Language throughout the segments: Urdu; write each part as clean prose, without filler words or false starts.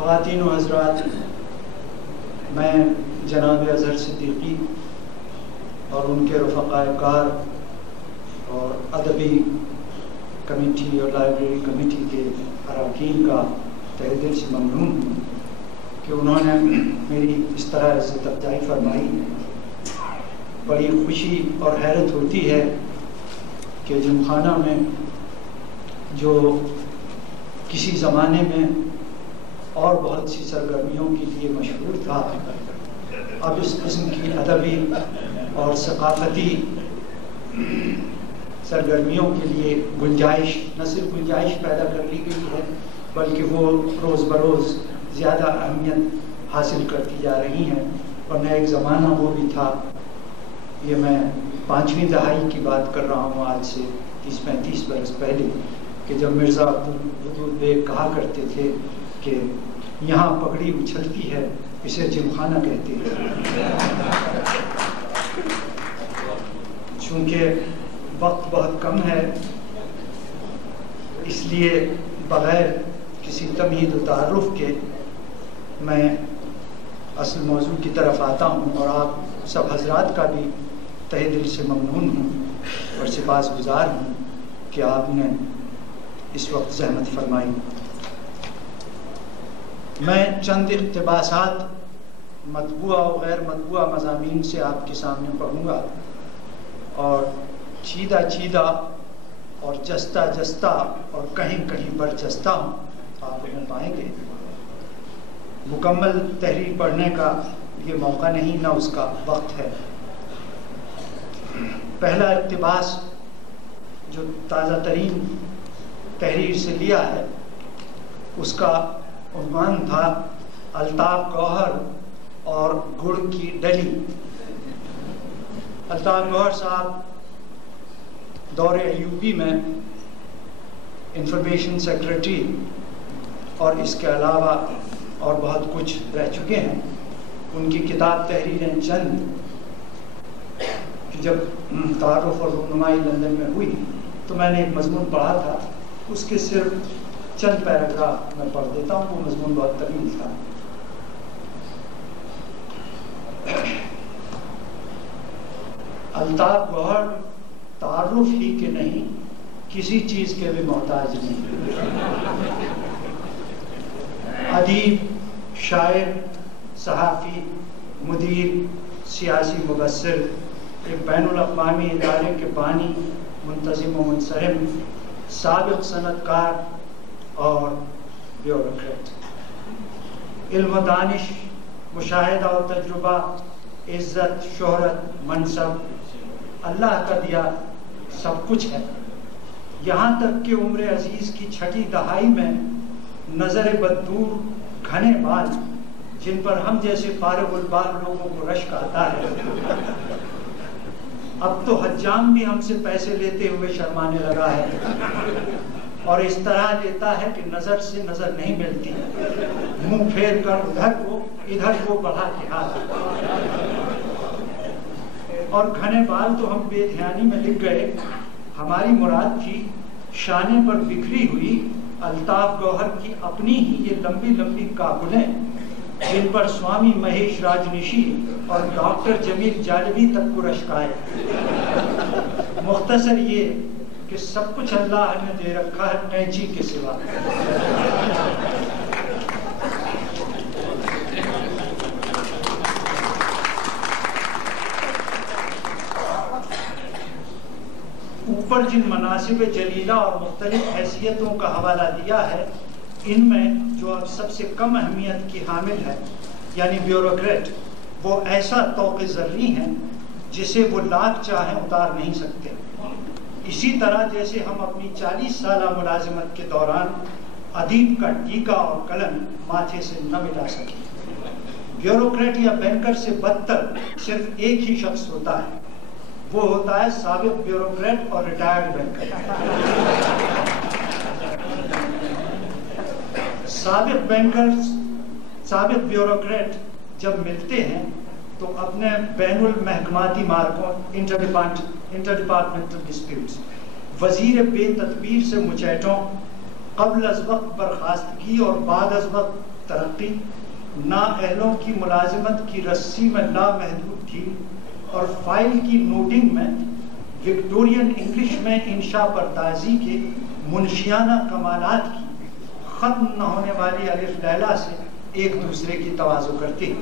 خواتین و حضرات، میں جناب اظہر صدیقی اور ان کے رفقاء کار اور ادبی کمیٹی اور لائبریری کمیٹی کے اراکین کا تہہ دل سے ممنون ہوں کہ انہوں نے میری اس طرح عزت افزائی فرمائی۔ بڑی خوشی اور حیرت ہوتی ہے کہ جم خانہ میں جو کسی زمانے میں اور بہت سی سرگرمیوں کے لیے مشہور تھا، اب اس قسم کی ادبی اور ثقافتی سرگرمیوں کے لیے گنجائش، نہ صرف گنجائش پیدا کر لی گئی ہے بلکہ وہ روز بروز زیادہ اہمیت حاصل کرتی جا رہی ہیں۔ ورنہ ایک زمانہ وہ بھی تھا، یہ میں 5ویں دہائی کی بات کر رہا ہوں، آج سے 30-35 برس پہلے، کہ جب مرزا عبدالودود بیگ کہا کرتے تھے کہ یہاں پگڑی اچھلتی ہے، اسے جم خانہ کہتے ہیں۔ چونکہ وقت بہت کم ہے، اس لیے بغیر کسی تمہید و تعارف کے میں اصل موضوع کی طرف آتا ہوں، اور آپ سب حضرات کا بھی تہہ دل سے ممنون ہوں اور سپاس گزار ہوں کہ آپ نے اس وقت زحمت فرمائی۔ میں چند اقتباسات مطبوعہ و غیر مطبوعہ مضامین سے آپ کے سامنے پڑھوں گا، اور چیدہ چیدہ اور جستہ جستہ اور کہیں کہیں برجستہ ہوں، آپ انہیں پائیں گے۔ مکمل تحریر پڑھنے کا یہ موقع نہیں، نہ اس کا وقت ہے۔ پہلا اقتباس جو تازہ ترین تحریر سے لیا ہے، اس کا عنوان تھا الطاف گوہر اور گڑ کی ڈلی۔ الطاف گوہر صاحب دور ایوبی میں انفارمیشن سیکریٹری اور اس کے علاوہ اور بہت کچھ رہ چکے ہیں۔ ان کی کتاب تحریریں چند کہ جب تعارف اور رونمائی لندن میں ہوئی تو میں نے ایک مضمون پڑھا تھا، اس کے صرف چند پیراگراف میں پڑھ دیتا ہوں، وہ مضمون بہت طویل تھا۔ الطاف گوہر تعارف ہی کے نہیں، کسی چیز کے بھی محتاج نہیں۔ ادیب، شاعر، صحافی، مدیر، سیاسی مبصر، ایک بین الاقوامی ادارے کے بانی، منتظم و منصرم، سابق صنعت کار اور بیوروکریٹ۔ علم و دانش، مشاہدہ و تجربہ، عزت، شہرت، منصب، اللہ کا دیا سب کچھ ہے، یہاں تک کہ عمر عزیز کی 6 دہائی میں نظر بددور گھنے بال، جن پر ہم جیسے فارغ البال لوگوں کو رشک آتا ہے، اب تو حجام بھی ہم سے پیسے لیتے ہوئے شرمانے لگا ہے، اور اس طرح لیتا ہے کہ نظر سے نظر نہیں ملتی، منہ پھیر کر ادھر کو بڑھا کے ہاتھ۔ اور گھنے بال تو ہم بے دھیانی میں لکھ گئے، ہماری مراد تھی شانے پر بکھری ہوئی الطاف گوہر کی اپنی ہی یہ لمبی لمبی کابلیں، جن پر سوامی مہیش راجنشی اور ڈاکٹر جمیل جالوی تک کو رشک آئے۔ مختصر یہ کہ سب کچھ اللہ نے دے رکھا ہے قینچی کے سوا۔ اوپر جن مناصب جلیلہ اور مختلف حیثیتوں کا حوالہ دیا ہے، ان میں جو اب سب سے کم اہمیت کی حامل ہے یعنی بیوروکریٹ، وہ ایسا طوق ذری ہیں جسے وہ لاکھ چاہیں اتار نہیں سکتے۔ اسی طرح جیسے ہم اپنی 40 سالہ ملازمت کے دوران ادیب کا ٹیکہ اور قلم ماتھے سے نہ مٹا سکے۔ بیوروکریٹ یا بینکر سے بدتر صرف ایک ہی شخص ہوتا ہے، وہ ہوتا ہے سابق بیوروکریٹ اور ریٹائرڈ بینکر۔ سابق بینکر، سابق بیوروکریٹ جب ملتے ہیں تو اپنے بین المحکماتی مارکوں، انٹر ڈپارٹمنٹل ڈسپیوٹس، وزیر بے تدبیر سے مچیٹوں، قبل از وقت برخاستگی اور بعد از وقت ترقی نااہلوں کی ملازمت کی رسی میں لامحدود تھی اور فائل کی نوٹنگ میں وکٹورین انگلش میں انشاء پردازی کے منشیانہ کمالات کی ختم نہ ہونے والی الف لیلا سے ایک دوسرے کی تواضع کرتی.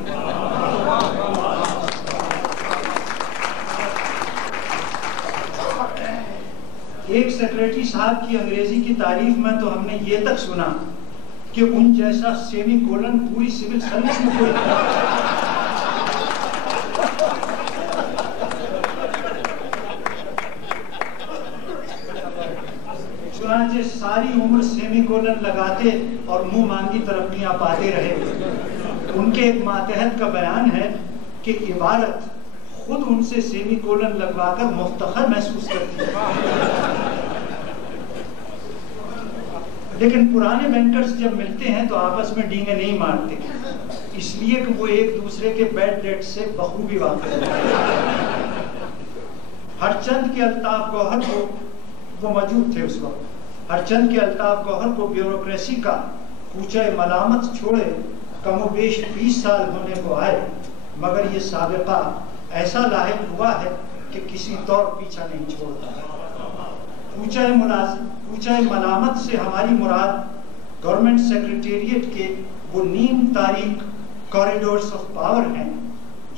ایک سیکریٹری صاحب کی انگریزی کی تعریف میں تو ہم نے یہ تک سنا کہ ان جیسا سیمی کولن پوری سول سروس میں کوئی چنانچہ ساری عمر سیمی کولن لگاتے اور منہ مانگی ترقیاں پاتے رہے. ان کے ایک ماتحت کا بیان ہے کہ عبارت خود ان سے سیمی کولن لگوا کر مفتخر محسوس کرتی ہے. لیکن پرانے بینکرز جب ملتے ہیں تو آپس میں ڈینگے نہیں مارتے، اس لیے کہ وہ ایک دوسرے کے بیڈ ڈیٹ سے بخوبی واقف ہیں. ہر چند کے الطاف گوہر کو وہ موجود تھے اس وقت. ہر چند کے الطاف گوہر کو بیوروکریسی کا کوچہ ملامت چھوڑے کم و بیش 20 سال ہونے کو آئے، مگر یہ سابقہ ایسا لاحق ہوا ہے کہ کسی طور پیچھا نہیں چھوڑتا. کوچہ ملامت سے ہماری مراد گورنمنٹ سیکریٹریٹ کے وہ نیم تاریک کوریڈورز آف پاور ہیں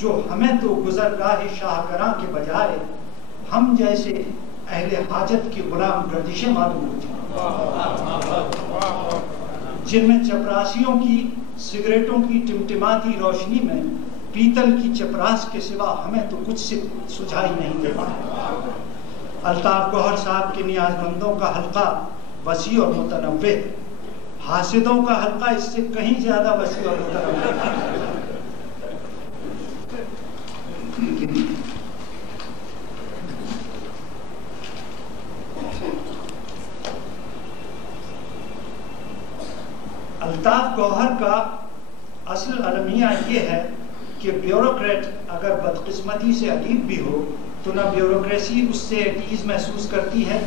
جو ہمیں تو گزرگاہ شاہکراں کے بجائے ہم جیسے اہل حاجت کی غلام گردشیں معلوم ہوتی ہیں، جن میں چپراسیوں کی سگریٹوں کی ٹمٹماتی روشنی میں پیتل کی چپراس کے سوا ہمیں تو کچھ سے سجھائی نہیں دیتا. الطاف گوہر صاحب کے نیاز مندوں کا حلقہ وسیع اور متنوع، حاسدوں کا حلقہ اس سے کہیں زیادہ وسیع اور متنوع. الطاف گوہر کا اصل المیہ یہ ہے کہ بیوروکریٹ اگر بدقسمتی سے ادیب بھی ہو تو نہ بیوروکریسی اس سے ایز محسوس کرتی ہے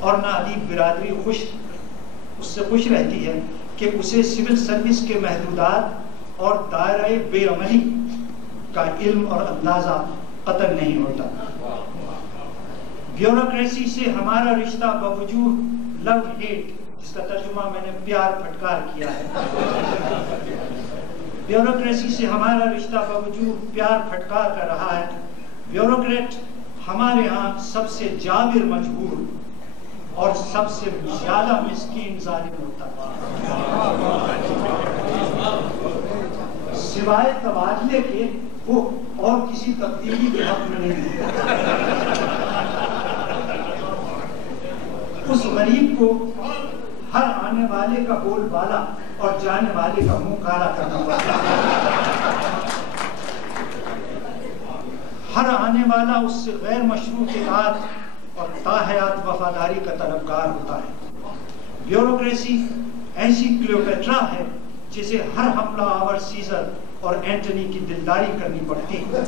اور نہ ادیب برادری اس سے خوش رہتی ہے کہ اسے سول سروس کے محدودات اور دائرۂ بے عملی کا علم اور اندازہ قطع نہیں ہوتا. بیوروکریسی سے ہمارا رشتہ بوجود لو ہیٹ، جس کا ترجمہ میں نے پیار پھٹکار کیا ہے، بیوروکریسی سے ہمارا رشتہ بوجود پیار پھٹکار کر رہا ہے. بیوروکریٹ ہمارے ہاں سب سے جابر مجبور اور سب سے زیادہ مسکین ظالم ہوتا ہے. سوائے تبادلے کے وہ اور کسی تبدیلی کے حق میں نہیں ہوتا. اس غریب کو ہر آنے والے کا بول بالا اور جانے والے کا منہ کالا کرنا پڑتا ہے. ہر آنے والا اس سے غیر مشروع اطاعت اور تاحیات وفاداری کا طلبگار ہوتا ہے. بیوروکریسی ایسی کلیوپیٹرا ہے جسے ہر حملہ آور سیزر اور اینٹنی کی دلداری کرنی پڑتی ہے.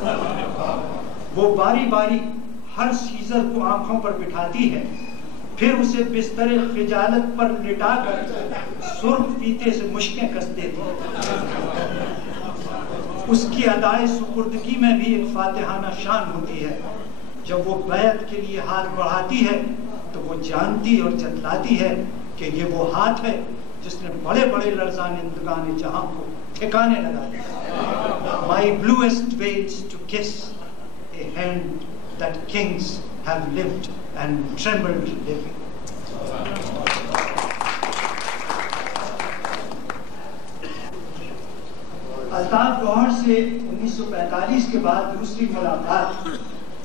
وہ باری باری ہر سیزر کو آنکھوں پر بٹھاتی ہے، پھر اسے بستر خجالت پر لٹا کر سرخ فیتے سے مشکیں کس دیتی ہے. اس کی ادائے سپردگی میں بھی ایک فاتحانہ شان ہوتی ہے. جب وہ بیعت کے لیے ہاتھ بڑھاتی ہے تو وہ جانتی اور جتلاتی ہے کہ یہ وہ ہاتھ ہے جس نے بڑے بڑے لرزانندگان جہاں کو ٹھکانے لگا دیا. My bluest ways to kiss a hand that kings have lived and trembled living. Altaf گوہر سے 1945 کے بعد دوسری ملاقات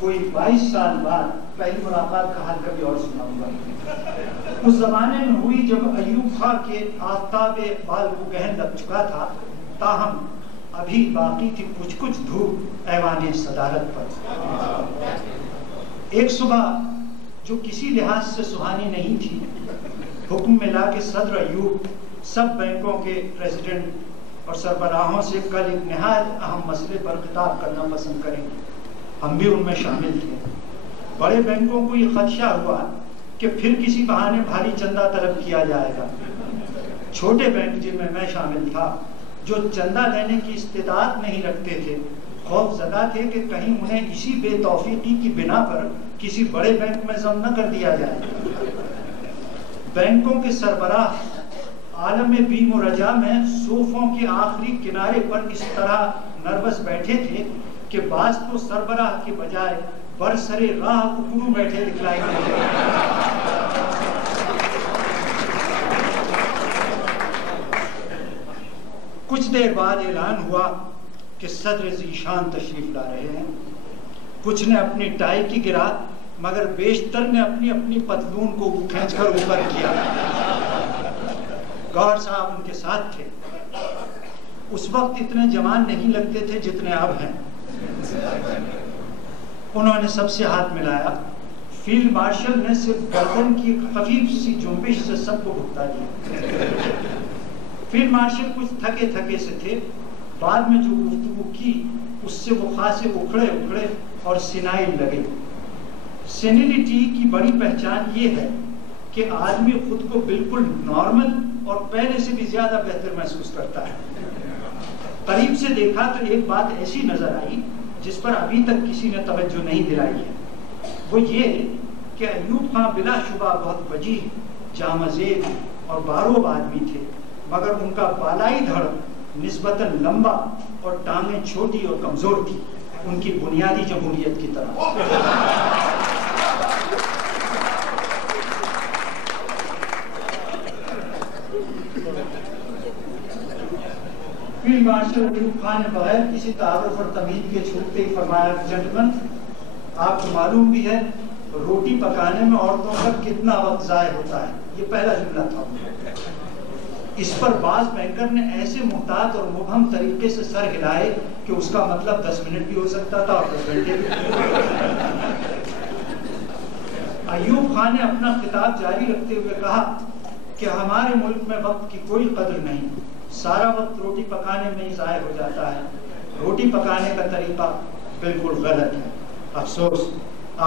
کوئی 22 سال بعد، پہلی ملاقات کا حال کبھی اور سناؤں گا. اس زمانے میں ہوئی جب ایوب خان کے آفتاب اقبال کو گہن لگ چکا تھا، تاہم ابھی باقی تھی کچھ کچھ دھوپ ایوان صدارت پر. ایک صبح جو کسی لحاظ سے سہانی نہیں تھی، حکم ملا کہ صدر ایوب سب بینکوں کے پریزیڈنٹ اور سربراہوں سے کل ایک نہایت اہم مسئلے پر خطاب کرنا پسند کریں گے. ہم بھی ان میں شامل تھے. بڑے بینکوں کو یہ خدشہ ہوا کہ پھر کسی بہانے بھاری چندہ طلب کیا جائے گا. چھوٹے بینک جن میں شامل تھا جو چندہ لینے کی استطاعت نہیں رکھتے تھے، خوف زدہ تھے کہ کہیں انہیں اسی بے توفیقی کی بنا پر کسی بڑے بینک میں ضم نہ کر دیا جائے۔ بینکوں کے سربراہ عالم بیم و رجا میں صوفوں کے آخری کنارے پر اس طرح نروس بیٹھے تھے کہ بعض تو سربراہ کے بجائے برسر راہ اکڑو بیٹھے دکھلائی دیتے۔ کچھ دیر بعد اعلان ہوا کہ صدر ذیشان تشریف لا رہے ہیں۔ کچھ نے اپنی ٹائی کی گرا، مگر بیشتر نے اپنی اپنی پتلون کو کھینچ کر اوپر کیا۔ گورنر صاحب ان کے ساتھ تھے۔ اس وقت اتنے جوان نہیں لگتے تھے جتنے اب ہیں۔ انہوں نے سب سے ہاتھ ملایا۔ فیلڈ مارشل نے صرف گردن کی خفیف سی جنبش سے سب کو بھگتا دیا۔ فیلڈ مارشل کچھ تھکے تھکے سے تھے۔ بعد میں جو گفتگو کی اس سے وہ خاصے اکھڑے اور سینائل لگے۔ سینیلٹی کی بڑی پہچان یہ ہے کہ آدمی خود کو بالکل نارمل اور پہلے سے بھی زیادہ بہتر محسوس کرتا ہے۔ قریب سے دیکھا تو ایک بات ایسی نظر آئی جس پر ابھی تک کسی نے توجہ نہیں دلائی ہے۔ وہ یہ کہ ایوب خان بلا شبہ بہت وجیح، جامع زیب اور باروب آدمی تھے، مگر ان کا بالائی دھڑ نسبتاً لمبا اور ٹانگیں چھوٹی اور کمزور تھی، ان کی بنیادی جمہوریت کی طرح۔ فیلڈ مارشل ایوب خان نے بغیر کسی تعارف اور تمہید کے چھوٹتے ہی فرمایا، جنٹلمن، آپ کو معلوم بھی ہے روٹی پکانے میں عورتوں کا کتنا وقت ضائع ہوتا ہے۔ یہ پہلا جملہ تھا۔ اس پر بعض بینکر نے ایسے محتاط اور مبہم طریقے سے سر ہلائے کہ اس کا مطلب 10 منٹ بھی ہو سکتا تھا اور 10 گھنٹے بھی۔ ایوب خان نے اپنا خطاب جاری رکھتے ہوئے کہا کہ ہمارے ملک میں وقت کی کوئی قدر نہیں، سارا وقت روٹی پکانے میں ہی ضائع ہو جاتا ہے۔ روٹی پکانے کا طریقہ بالکل غلط ہے۔ افسوس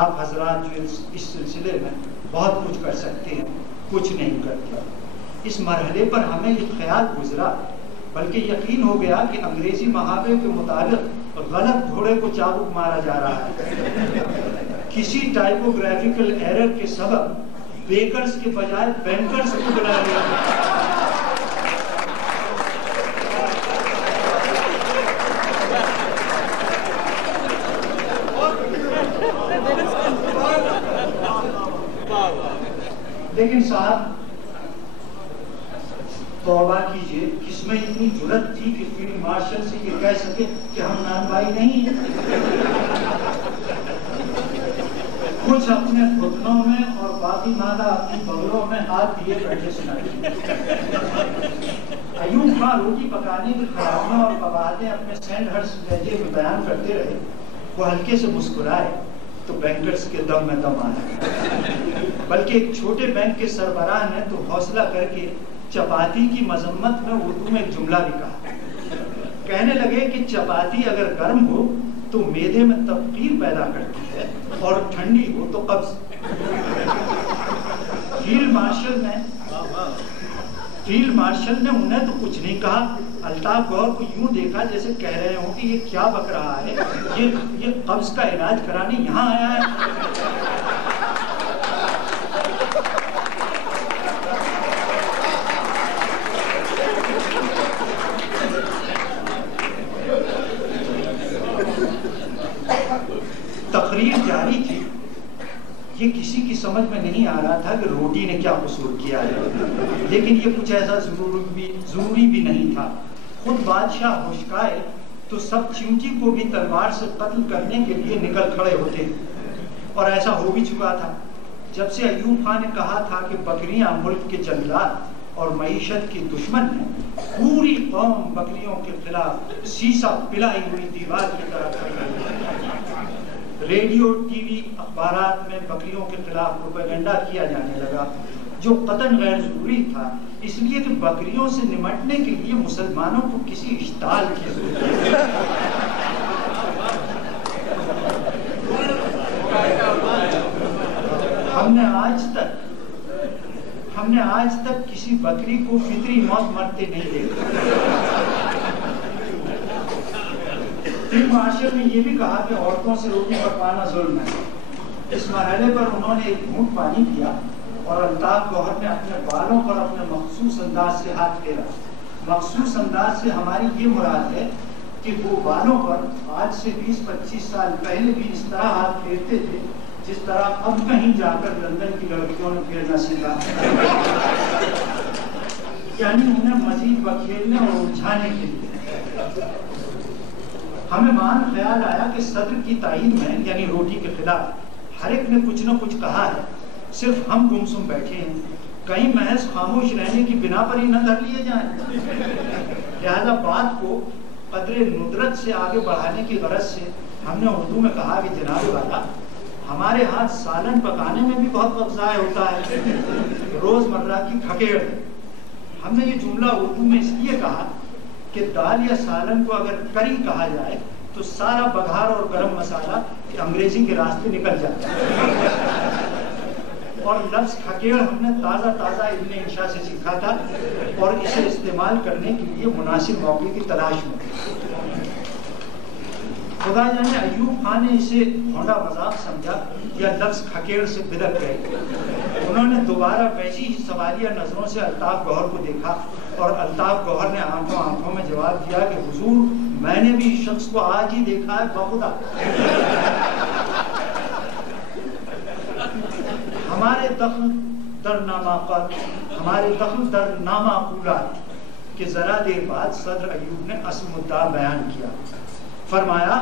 آپ حضرات جو اس سلسلے میں بہت کچھ کر سکتے ہیں کچھ نہیں کرتے۔ اس مرحلے پر ہمیں یہ خیال گزرا، بلکہ یقین ہو گیا کہ انگریزی محاورے کے مطابق غلط گھوڑے کو چابک مارا جا رہا ہے۔ کسی ٹائپوگرافیکل ایرر کے سبب بیکرز کے بجائے بینکرز کو بلایا گیا۔ لیکن صاحب توبہ کیجئے، کس میں اتنی جرت تھی کہ فیلڈ مارشل سے یہ کہہ سکے کہ ہم نانوائی نہیں ہیں؟ کچھ اپنے گھٹنوں میں اور باقی مادہ اپنی بغلوں میں ہاتھ دیے بیٹھے سنائی۔ ایوب خان روٹی پکانے کی خرابیاں اور قباحتیں اپنے سینڈ ہرس لہجے میں بیان کرتے رہے۔ وہ ہلکے سے مسکرائے تو بینکرز کے دم میں دم آیا، بلکہ ایک چھوٹے بینک کے سربراہ نے تو حوصلہ کر کے چپاتی کی مذمت میں اردو میں ایک جملہ بھی کہا۔ کہنے لگے کہ چپاتی اگر گرم ہو تو معدے میں تفکیر پیدا کرتی ہے اور ٹھنڈی ہو تو قبض۔ فیلڈ مارشل نے انہیں تو کچھ نہیں کہا، الطاف گور کو یوں دیکھا جیسے کہہ رہے ہوں کہ یہ کیا بک رہا ہے، یہ قبض کا علاج کرانے یہاں آیا ہے۔ تقریر جاری تھی، یہ کسی کی سمجھ میں نہیں آ رہا تھا کہ روٹی نے کیا قصور کیا ہے، لیکن یہ کچھ ایسا ضروری بھی نہیں تھا۔ خود بادشاہ ہوشکائے تو سب چیونٹی کو بھی تلوار سے قتل کرنے کے لیے نکل کھڑے ہوتے، اور ایسا ہو بھی چکا تھا۔ جب سے ایوب خان نے کہا تھا کہ بکریاں ملک کے جنگلات اور معیشت کی دشمن ہیں، پوری قوم بکریوں کے خلاف سیسا پلائی ہوئی دیوار کی طرح کھڑی ہوئی۔ ریڈیو، ٹی وی، اخبارات میں بکریوں کے خلاف پروپیگنڈا کیا جانے لگا، جو قطعاً غیر ضروری تھا، اس لیے کہ بکریوں سے نمٹنے کے لیے مسلمانوں کو کسی اشتعال کی ضرورت ہے۔ ہم نے آج تک کسی بکری کو فطری موت مرتے نہیں دیکھا۔ پھر معاشرے میں یہ بھی کہا کہ عورتوں سے روٹی پکوانا ظلم ہے. اس مرحلے پر انہوں نے ایک گھونٹ پانی پیا اور الطاف گوہر نے اپنے بالوں پر اپنے مخصوص انداز سے ہاتھ پھیرا. مخصوص انداز سے ہماری یہ مراد ہے کہ وہ بالوں پر آج سے 20-25 سال پہلے بھی اس طرح ہاتھ پھیرتے تھے جس طرح اب کہیں جا کر لندن کی لڑکیوں نے پھیرنا سیکھا. یعنی انہیں مزید بکھیرنے اور الجھانے کے لیے. ہمیں مان خیال آیا کہ صدر کی تائید میں یعنی روٹی کے خلاف ہر ایک نے کچھ نہ کچھ کہا ہے, صرف ہم گمسم بیٹھے ہیں. کہیں محض خاموش رہنے کی بنا پر ہی نہ دھر لیے جائیں. لہذا بات کو قدر ندرت سے آگے بڑھانے کی غرض سے ہم نے اردو میں کہا کہ جناب والا ہمارے ہاتھ سالن پکانے میں بھی بہت وقت ضائع ہوتا ہے, روز مرہ کی کھکیڑ. ہم نے یہ جملہ اردو میں اس لیے کہا کہ دال یا سالن کو اگر کری کہا جائے تو سارا بگھار اور گرم مسالہ انگریزی کے راستے نکل جاتا ہے. اور لفظ کھکیڑ ہم نے تازہ تازہ ابن انشا سے سیکھا تھا اور اسے استعمال کرنے کے لیے مناسب موقع کی تلاش میں. خدا جانے ایوب خان نے اسے بھونڈا مذاق سمجھا یا لفظ کھکیڑ سے بدک گئے. انہوں نے دوبارہ ویسی ہی سوالیہ نظروں سے الطاف گوہر کو دیکھا اور الطاف گوہر نے آنکھوں میں جواب دیا کہ حضور میں نے بھی اس شخص کو آج ہی دیکھا ہے بخدا. ہمارے دخل در نامعقولات کہ ذرا دیر بعد صدر ایوب نے اصل مدعا بیان کیا. فرمایا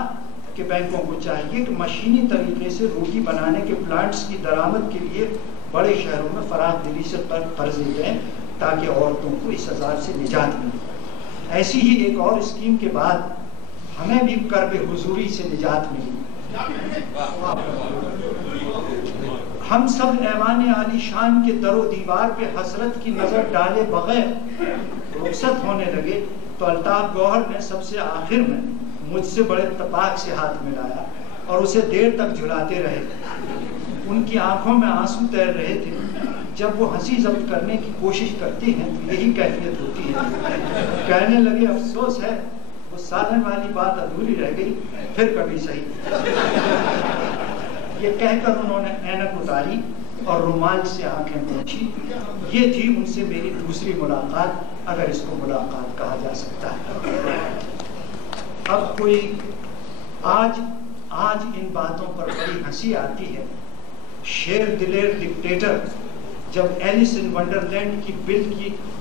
کہ بینکوں کو چاہیے کہ مشینی طریقے سے روٹی بنانے کے پلانٹس کی درآمد کے لیے بڑے شہروں میں فراخ دلی سے قرضے دیں تاکہ عورتوں کو اس عذاب سے نجات ملے. ایسی ہی ایک اور اسکیم کے بعد ہمیں بھی کرب حضوری سے نجات ملی. ہم سب ایوان عالی شان کے در و دیوار پہ حسرت کی نظر ڈالے بغیر رخصت ہونے لگے تو الطاف گوہر نے سب سے آخر میں مجھ سے بڑے اتفاق سے ہاتھ ملایا اور اسے دیر تک جھلاتے رہے. ان کی آنکھوں میں آنسو تیر رہے تھے. جب وہ ہنسی ضبط کرنے کی کوشش کرتی ہیں تو یہی کیفیت ہوتی ہے. کہنے لگے افسوس ہے وہ سالن والی بات ادھوری رہ گئی, پھر کبھی صحیح. یہ کہہ کر انہوں نے اینک اتاری اور رومال سے آنکھیں پوچھی. یہ تھی ان سے میری دوسری ملاقات, اگر اس کو ملاقات کہا جا سکتا ہے. اب کوئی آج ان باتوں پر بڑی ہنسی آتی ہے. شیر دلیر ڈکٹیٹر جب ایلس ان ونڈرلینڈ کی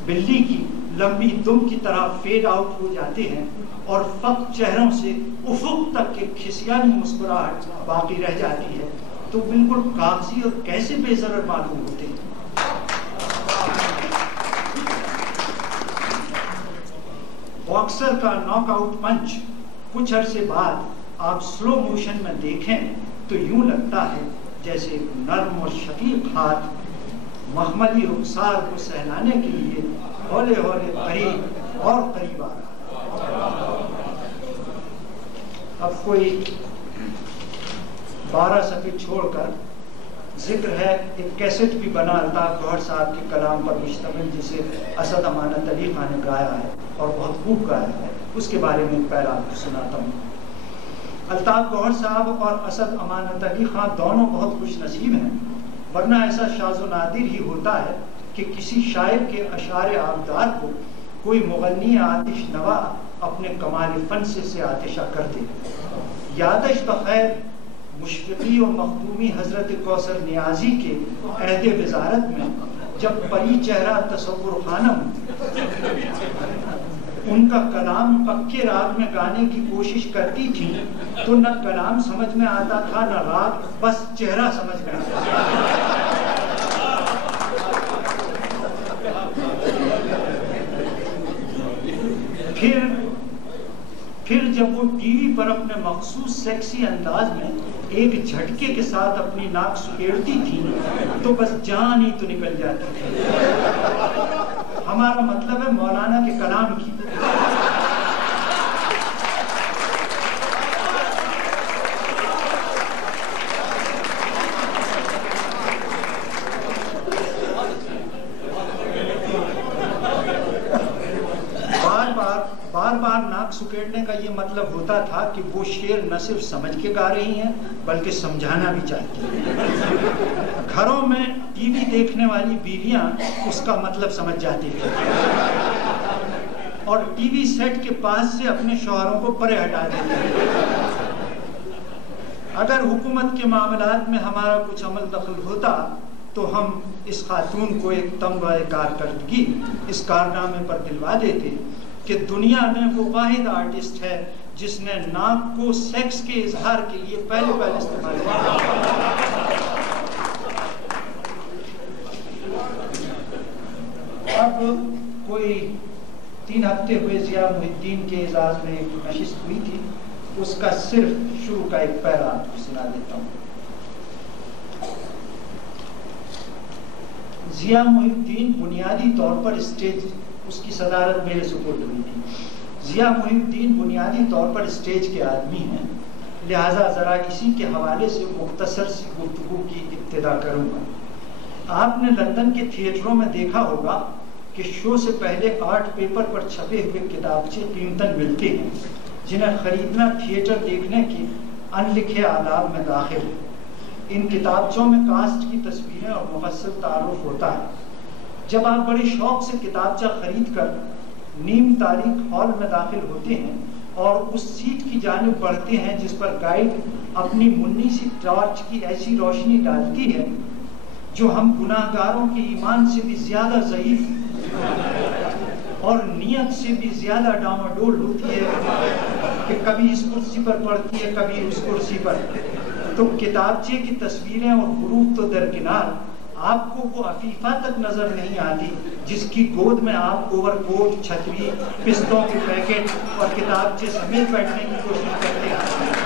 بلی کی لمبی دم کی طرح فیڈ آؤٹ ہو جاتے ہیں اور فقط چہروں سے افق تک ایک کھسیانی مسکراہٹ باقی رہ جاتی ہے تو بالکل کاغذی اور کیسے بے ضرر معلوم ہوتے ہیں. باکسر کا ناک آؤٹ پنچ کچھ عرصے بعد آپ سلو موشن میں دیکھیں تو یوں لگتا ہے جیسے نرم اور شفیق ہاتھ محملی رخسار کو سہلانے کے لیے ہولے ہولے قریب اور قریب آ رہا. اب کوئی 12 صفحے چھوڑ کر ذکر ہے ایک کیسٹ بھی بنا الطاف گوہر صاحب کے کلام پر مشتمل جسے اسد امانت علی خان نے گایا ہے اور بہت خوب گایا ہے. اس کے بارے میں ایک پیرا آپ کو سناتا ہوں. الطاف گوہر صاحب اور اسد امانت علی خان دونوں بہت خوش نصیب ہیں, ورنہ ایسا شاذ و نادر ہی ہوتا ہے کہ کسی شاعر کے اشعار آبدار کو کوئی مغنی آتش نوا اپنے کمال فن سے آتشہ کر دے. یادش بخیر مشفقی و مخدومی حضرت کوثر نیازی کے عہد وزارت میں جب پری چہرہ تصور خانم ان کا کلام پکے راگ میں گانے کی کوشش کرتی تھی تو نہ کلام سمجھ میں آتا تھا نہ راگ, بس چہرہ سمجھ میں آتا تھا. پھر جب وہ ٹی وی پر اپنے مخصوص سیکسی انداز میں ایک جھٹکے کے ساتھ اپنی ناک سکیڑتی تھی تو بس جان ہی تو نکل جاتی تھی. ہمارا مطلب ہے مولانا کے کلام کی. بار بار ناک سکیڑنے کا یہ مطلب ہوتا تھا کہ وہ شعر نہ صرف سمجھ کے گا رہی ہیں بلکہ سمجھانا بھی چاہتی ہیں. گھروں میں ٹی وی دیکھنے والی بیویاں اس کا مطلب سمجھ جاتی تھیں اور ٹی وی سیٹ کے پاس سے اپنے شوہروں کو پرے ہٹا دیتی ہیں. اگر حکومت کے معاملات میں ہمارا کچھ عمل دخل ہوتا تو ہم اس خاتون کو ایک تمغہ کارکردگی اس کارنامے پر دلوا دیتے کہ دنیا میں وہ واحد آرٹسٹ ہے جس نے ناک کو سیکس کے اظہار کے لیے پہلے استعمال کیا. اب کوئی 3 ہفتے ہوئے ضیاء محی الدین کے اعزاز میں ایک نشست ہوئی تھی, اس کا صرف شروع کا ایک پیرا سنا دیتا ہوں. ضیاء محی الدین بنیادی طور پر اسٹیج, اس کی صدارت میرے سپرد ہوئی تھی. ضیاء محی الدین بنیادی طور پر اسٹیج کے آدمی ہیں, لہٰذا ذرا اسی کے حوالے سے مختصر سی گفتگو کی ابتدا کروں گا. آپ نے لندن کے تھیٹروں میں دیکھا ہوگا کہ شو سے پہلے آرٹ پیپر پر چھپے ہوئے کتابچے قیمتاً ملتے ہیں جنہیں خریدنا تھیٹر دیکھنے کے ان لکھے آداب میں داخل ہے. ان کتابچوں میں کاسٹ کی تصویریں اور مفصل تعارف ہوتا ہے. جب آپ بڑے شوق سے کتابچہ خرید کر نیم تاریخ ہال میں داخل ہوتے ہیں اور اس سیٹ کی جانب بڑھتے ہیں جس پر گائیڈ اپنی منی سی ٹارچ کی ایسی روشنی ڈالتی ہے جو ہم گناہ گاروں کے ایمان سے بھی زیادہ ضعیف اور نیت سے بھی زیادہ ڈاماڈول ہوتی ہے کہ کبھی اس کرسی پر پڑتی ہے کبھی اس کرسی پر, تو کتابچے کی تصویریں اور حروف تو درکنار, آپ کو وہ عفیفہ تک نظر نہیں آتی جس کی گود میں آپ اوور کوٹ, چھتری, پستوں کے پیکٹ اور کتابچے سمیت بیٹھنے کی کوشش کرتے ہیں.